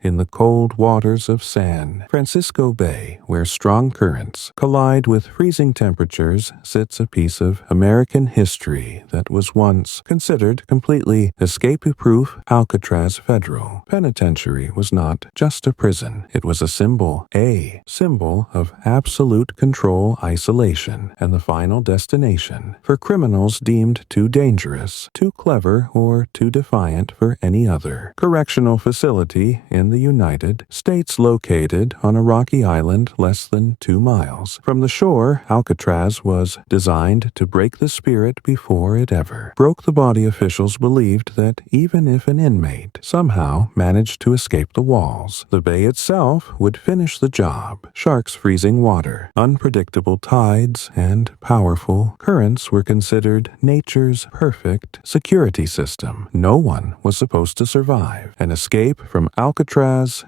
In the cold waters of San Francisco Bay, where strong currents collide with freezing temperatures, sits a piece of American history that was once considered completely escape-proof. Alcatraz Federal Penitentiary was not just a prison. It was a symbol of absolute control, isolation, and the final destination for criminals deemed too dangerous, too clever, or too defiant for any other correctional facility in the United States. Located on a rocky island less than 2 miles from the shore, Alcatraz was designed to break the spirit before it ever broke the body. Officials believed that even if an inmate somehow managed to escape the walls, the bay itself would finish the job. Sharks, freezing water, unpredictable tides, and powerful currents were considered nature's perfect security system. No one was supposed to survive an escape from Alcatraz,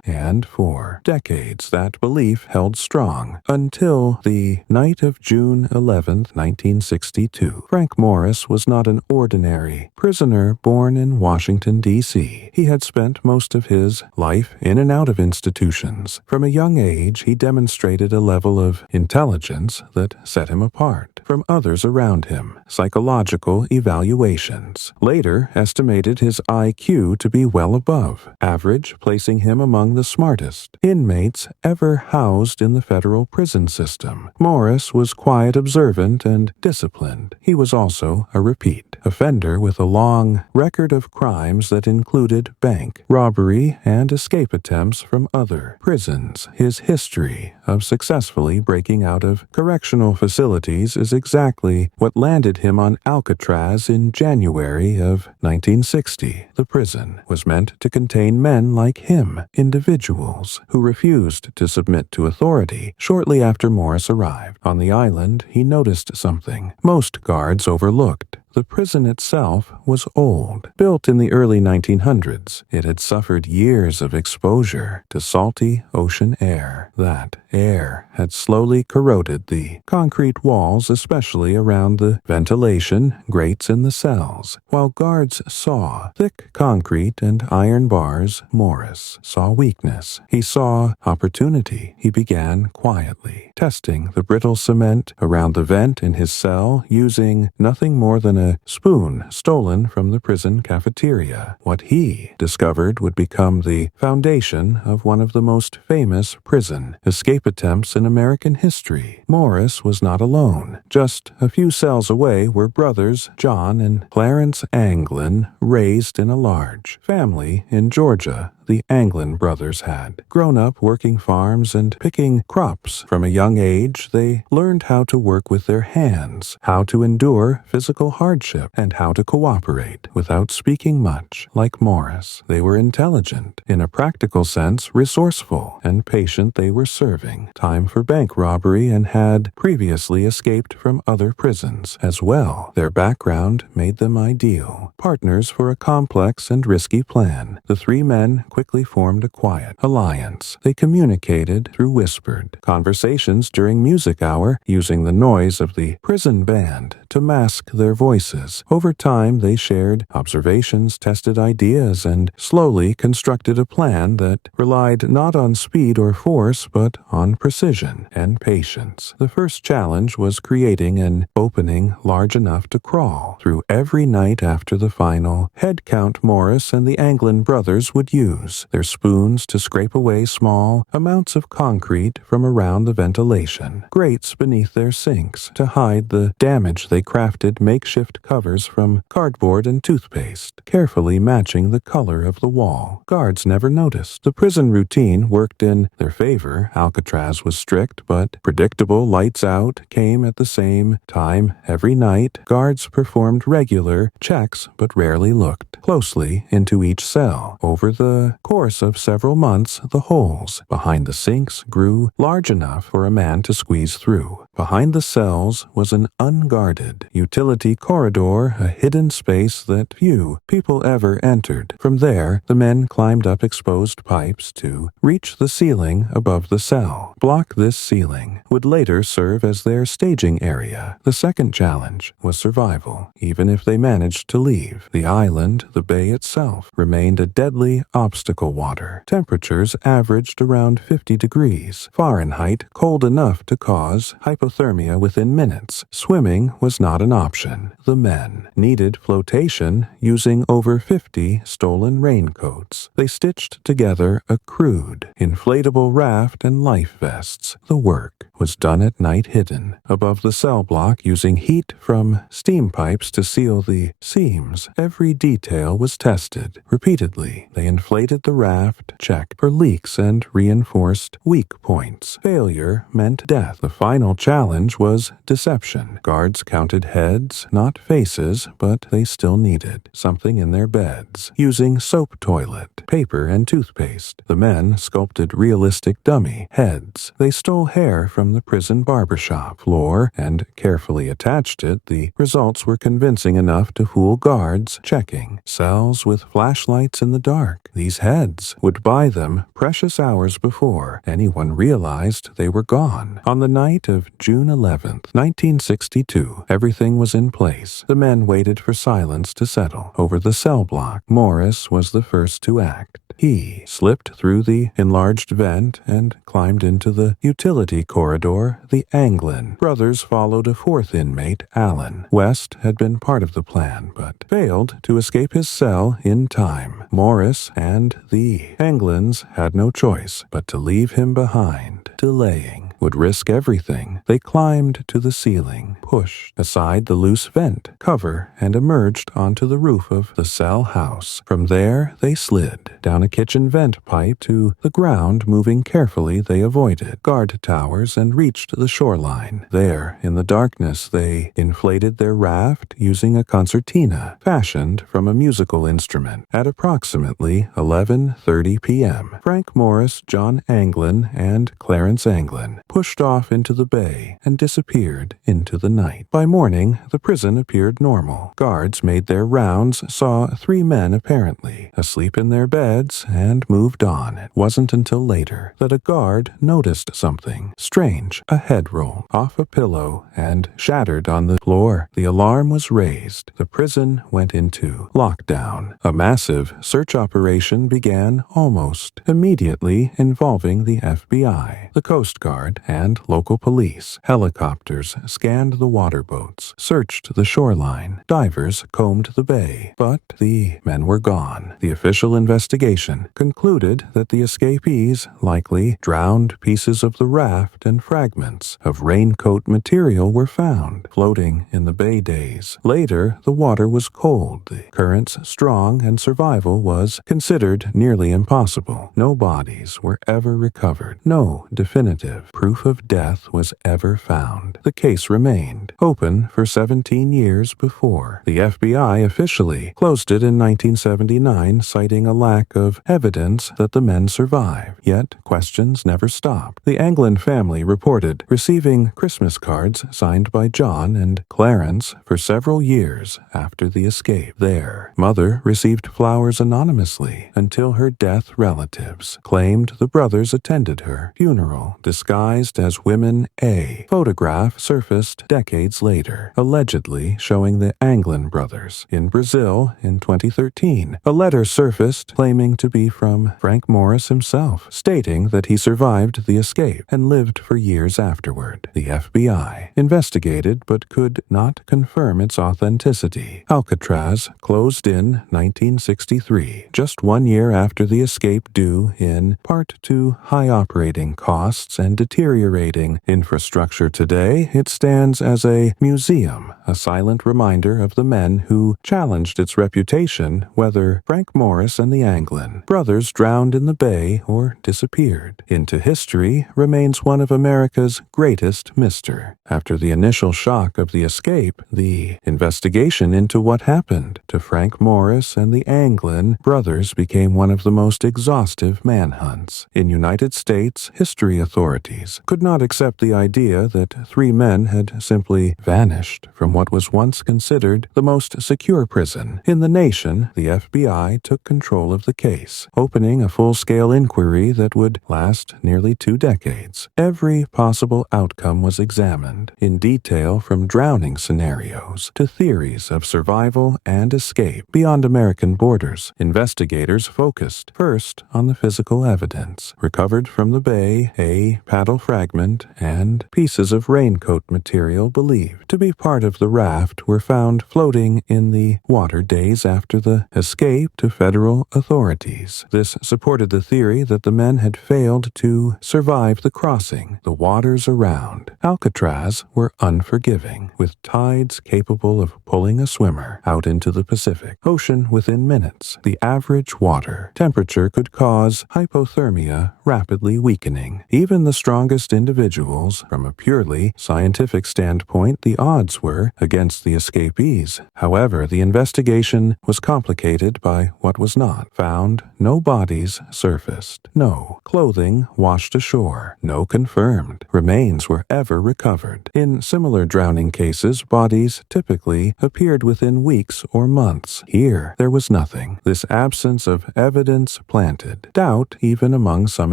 and for decades that belief held strong until the night of June 11, 1962. Frank Morris was not an ordinary prisoner born in Washington, D.C. He had spent most of his life in and out of institutions. From a young age, he demonstrated a level of intelligence that set him apart from others around him. Psychological evaluations later estimated his IQ to be well above average, placing him among the smartest inmates ever housed in the federal prison system. Morris was quiet, observant, and disciplined. He was also a repeat offender with a long record of crimes that included bank robbery and escape attempts from other prisons. His history of successfully breaking out of correctional facilities is exactly what landed him on Alcatraz in January of 1960. The prison was meant to contain men like him, individuals who refused to submit to authority. Shortly after Morris arrived on the island, he noticed something most guards overlooked. The prison itself was old. Built in the early 1900s, it had suffered years of exposure to salty ocean air. That air had slowly corroded the concrete walls, especially around the ventilation grates in the cells. While guards saw thick concrete and iron bars, Morris saw weakness. He saw opportunity. He began quietly testing the brittle cement around the vent in his cell, using nothing more than a spoon stolen from the prison cafeteria. What he discovered would become the foundation of one of the most famous prison escape attempts in American history. Morris was not alone. Just a few cells away were brothers John and Clarence Anglin, raised in a large family in Georgia. The Anglin brothers had grown up working farms and picking crops. From a young age, they learned how to work with their hands, how to endure physical hardship, and how to cooperate without speaking much. Like Morris, they were intelligent, in a practical sense, resourceful, and patient. They were serving time for bank robbery and had previously escaped from other prisons as well. Their background made them ideal partners for a complex and risky plan. The three men quickly formed a quiet alliance. They communicated through whispered conversations during music hour, using the noise of the prison band to mask their voices. Over time, they shared observations, tested ideas, and slowly constructed a plan that relied not on speed or force, but on precision and patience. The first challenge was creating an opening large enough to crawl through. Every night after the final head count, Morris and the Anglin brothers would use their spoons to scrape away small amounts of concrete from around the ventilation grates beneath their sinks. To hide the damage, they crafted makeshift covers from cardboard and toothpaste, carefully matching the color of the wall. Guards never noticed. The prison routine worked in their favor. Alcatraz was strict but predictable. Lights out came at the same time every night. Guards performed regular checks but rarely looked closely into each cell. Over the course of several months, the holes behind the sinks grew large enough for a man to squeeze through. Behind the cells was an unguarded utility corridor, a hidden space that few people ever entered. From there, the men climbed up exposed pipes to reach the ceiling above the cell. Block this ceiling would later serve as their staging area. The second challenge was survival. Even if they managed to leave the island, the bay itself remained a deadly obstacle obstacle water. Temperatures averaged around 50 degrees Fahrenheit, cold enough to cause hypothermia within minutes. Swimming was not an option. The men needed flotation using over 50 stolen raincoats. They stitched together a crude, inflatable raft and life vests. The work was done at night hidden above the cell block using heat from steam pipes to seal the seams. Every detail was tested. Repeatedly, they inflated the raft, checked for leaks, and reinforced weak points. Failure meant death. The final challenge was deception. Guards counted heads, not faces, but they still needed something in their beds. Using soap toilet, paper, and toothpaste, the men sculpted realistic dummy heads. They stole hair from the prison barbershop floor and carefully attached it. The results were convincing enough to fool guards checking cells with flashlights in the dark. These heads would buy them precious hours before anyone realized they were gone. On the night of June 11th, 1962, everything was in place. The men waited for silence to settle over the cell block. Morris was the first to act. He slipped through the enlarged vent and climbed into the utility corridor. The Anglin brothers followed a fourth inmate, Allen. West had been part of the plan, but failed to escape his cell in time. Morris and the Anglins had no choice but to leave him behind. Delaying would risk everything. They climbed to the ceiling, pushed aside the loose vent cover, and emerged onto the roof of the cell house. From there, they slid down a kitchen vent pipe to the ground. Moving carefully, they avoided guard towers and reached the shoreline. There, in the darkness, they inflated their raft using a concertina fashioned from a musical instrument. At approximately 11:30 p.m., Frank Morris, John Anglin, and Clarence Anglin pushed off into the bay and disappeared into the night. By morning, the prison appeared normal. Guards made their rounds, saw 3 men apparently asleep in their beds, and moved on. It wasn't until later that a guard noticed something strange. A head rolled off a pillow and shattered on the floor. The alarm was raised. The prison went into lockdown. A massive search operation began almost immediately, involving the FBI, the Coast Guard, and local police. Helicopters scanned the water boats, searched the shoreline. Divers combed the bay, but the men were gone. The official investigation concluded that the escapees likely drowned. Pieces of the raft and fragments of raincoat material were found floating in the bay days. Later, the water was cold, the currents strong, and survival was considered nearly impossible. No bodies were ever recovered. No definitive proof of death was ever found. The case remained open for 17 years before the FBI officially closed it in 1979, citing a lack of evidence that the men survived. Yet, questions never stopped. The Anglin family reported receiving Christmas cards signed by John and Clarence for several years after the escape. Their mother received flowers anonymously until her death. Relatives claimed the brothers attended her funeral disguised as women. A photograph surfaced decades later, allegedly showing the Anglin brothers in Brazil in 2013. A letter surfaced claiming to be from Frank Morris himself, stating that he survived the escape and lived for years afterward. The FBI investigated but could not confirm its authenticity. Alcatraz closed in 1963, just 1 year after the escape, due in part to high operating costs and deteriorating infrastructure. Today, it stands as a museum, a silent reminder of the men who challenged its reputation, whether Frank Morris and the Anglin brothers drowned in the bay or disappeared. Into history remains one of America's greatest mysteries. After the initial shock of the escape, the investigation into what happened to Frank Morris and the Anglin brothers became one of the most exhaustive manhunts in United States history. Authorities authorities could not accept the idea that 3 men had simply vanished from what was once considered the most secure prison in the nation. The FBI took control of the case, opening a full-scale inquiry that would last nearly 2 decades. Every possible outcome was examined in detail, from drowning scenarios to theories of survival and escape beyond American borders. Investigators focused first on the physical evidence recovered from the bay. A paddle fragment and pieces of raincoat material believed to be part of the raft were found floating in the water days after the escape to federal authorities. This supported the theory that the men had failed to survive the crossing. The waters around Alcatraz were unforgiving, with tides capable of pulling a swimmer out into the Pacific Ocean within minutes. The average water temperature could cause hypothermia, rapidly weakening even the strongest individuals. From a purely scientific standpoint, the odds were against the escapees. However, the investigation was complicated by what was not found. No bodies surfaced. No clothing washed ashore. No confirmed remains were ever recovered. In similar drowning cases, bodies typically appeared within weeks or months. Here, there was nothing. This absence of evidence planted doubt even among some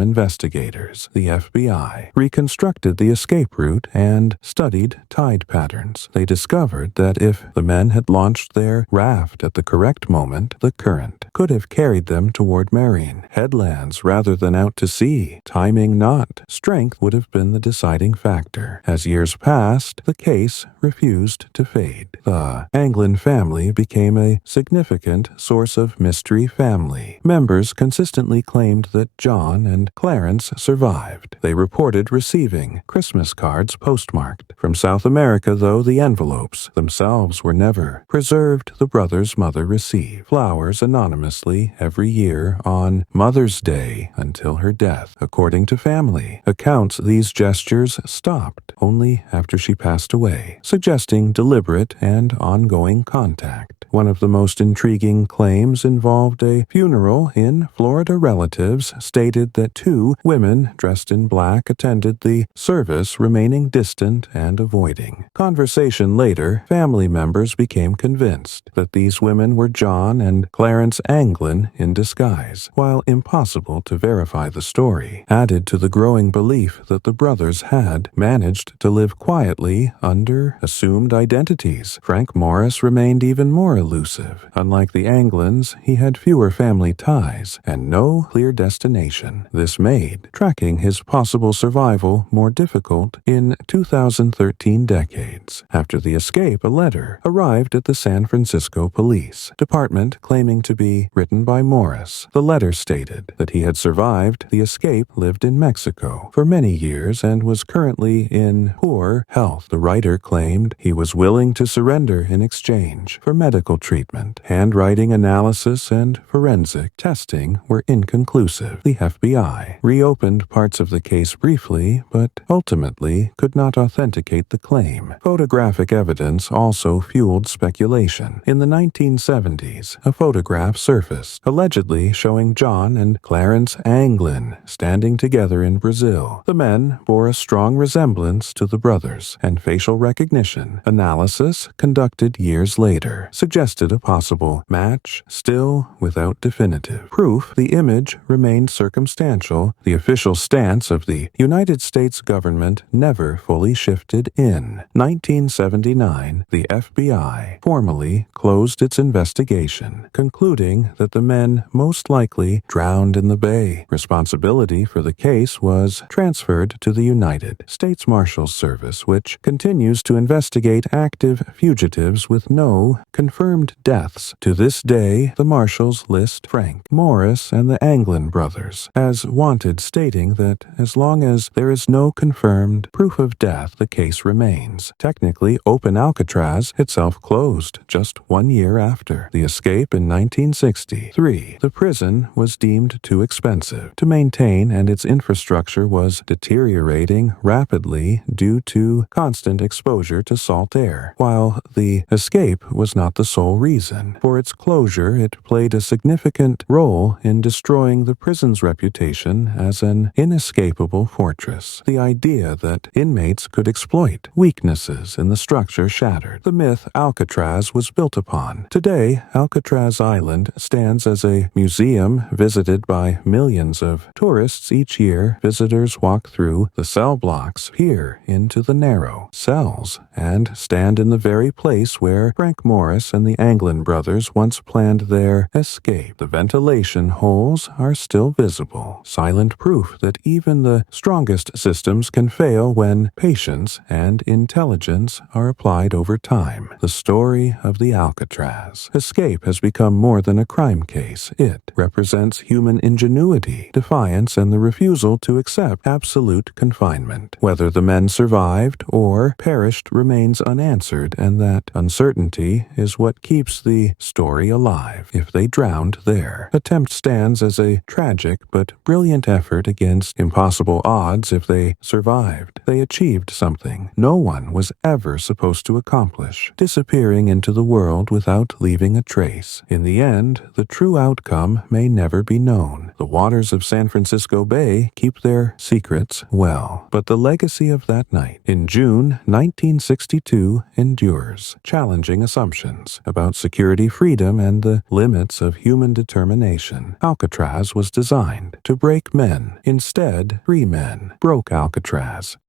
investigators. The FBI reconstructed the escape route and studied tide patterns. They discovered that if the men had launched their raft at the correct moment, the current could have carried them toward marine headlands rather than out to sea. Timing, not strength, would have been the deciding factor. As years passed, the case refused to fade. The Anglin family became a significant source of mystery. Family members consistently claimed that John and Clarence survived. They reported receiving Christmas cards postmarked from South America, though the envelopes themselves were never preserved. The brothers' mother received flowers anonymously every year on Mother's Day until her death. According to family accounts, these gestures stopped only after she passed away, suggesting deliberate and ongoing contact. One of the most intriguing claims involved a funeral in Florida. Relatives stated that 2 women dressed in black attended the service, remaining distant and avoiding conversation. Later, family members became convinced that these women were John and Clarence Anglin in disguise. While impossible to verify, the story added to the growing belief that the brothers had managed to live quietly under assumed identities. Frank Morris remained even more elusive. Unlike the Anglins, he had fewer family ties and no clear destination. This made tracking his possible survival more difficult. In 2013 decades after the escape, a letter arrived at the San Francisco Police Department claiming to be written by Morris. The letter stated that he had survived the escape, lived in Mexico for many years, and was currently in poor health. The writer claimed he was willing to surrender in exchange for medical treatment. Handwriting analysis and forensic testing were inconclusive. The FBI reopened parts of the case briefly, but ultimately could not authenticate the claim. Photographic evidence also fueled speculation. In the 1970s, a photograph surfaced, allegedly showing John and Clarence Anglin standing together in Brazil. The men bore a strong resemblance to the brothers, and facial recognition analysis conducted years later suggested a possible match, still without definitive proof. The image remained circumstantial. The official stance of the United States government never fully shifted. In 1979, the FBI formally closed its investigation, concluding that the men most likely drowned in the bay. Responsibility for the case was transferred to the United States Marshals Service, which continues to investigate active fugitives with no confirmed deaths. To this day, the Marshals list Frank Morris and the Anglin brothers as wanted, stating that as long as there is no confirmed proof of death, the case remains. Technically, Open Alcatraz itself closed just 1 year after the escape in 1963. The prison was deemed too expensive to maintain, and its infrastructure was deteriorating rapidly due to constant exposure to salt air. While the escape was not the sole reason for its closure, it played a significant role in destroying the prison's reputation as an inescapable form fortress. The idea that inmates could exploit weaknesses in the structure shattered. The myth Alcatraz was built upon. Today, Alcatraz Island stands as a museum visited by millions of tourists each year. Visitors walk through the cell blocks, peer into the narrow cells, and stand in the very place where Frank Morris and the Anglin brothers once planned their escape. The ventilation holes are still visible, silent proof that even the strongest systems can fail when patience and intelligence are applied over time. The story of the Alcatraz. Escape has become more than a crime case. It represents human ingenuity, defiance, and the refusal to accept absolute confinement. Whether the men survived or perished remains unanswered, and that uncertainty is what keeps the story alive. If they drowned, their attempt stands as a tragic but brilliant effort against impossible odds. If they survived, they achieved something no one was ever supposed to accomplish, disappearing into the world without leaving a trace. In the end, the true outcome may never be known. The waters of San Francisco Bay keep their secrets well, but the legacy of that night in June 1962 endures, challenging assumptions about security, freedom, and the limits of human determination. Alcatraz was designed to break men. Instead, 3 men broke Alcatraz.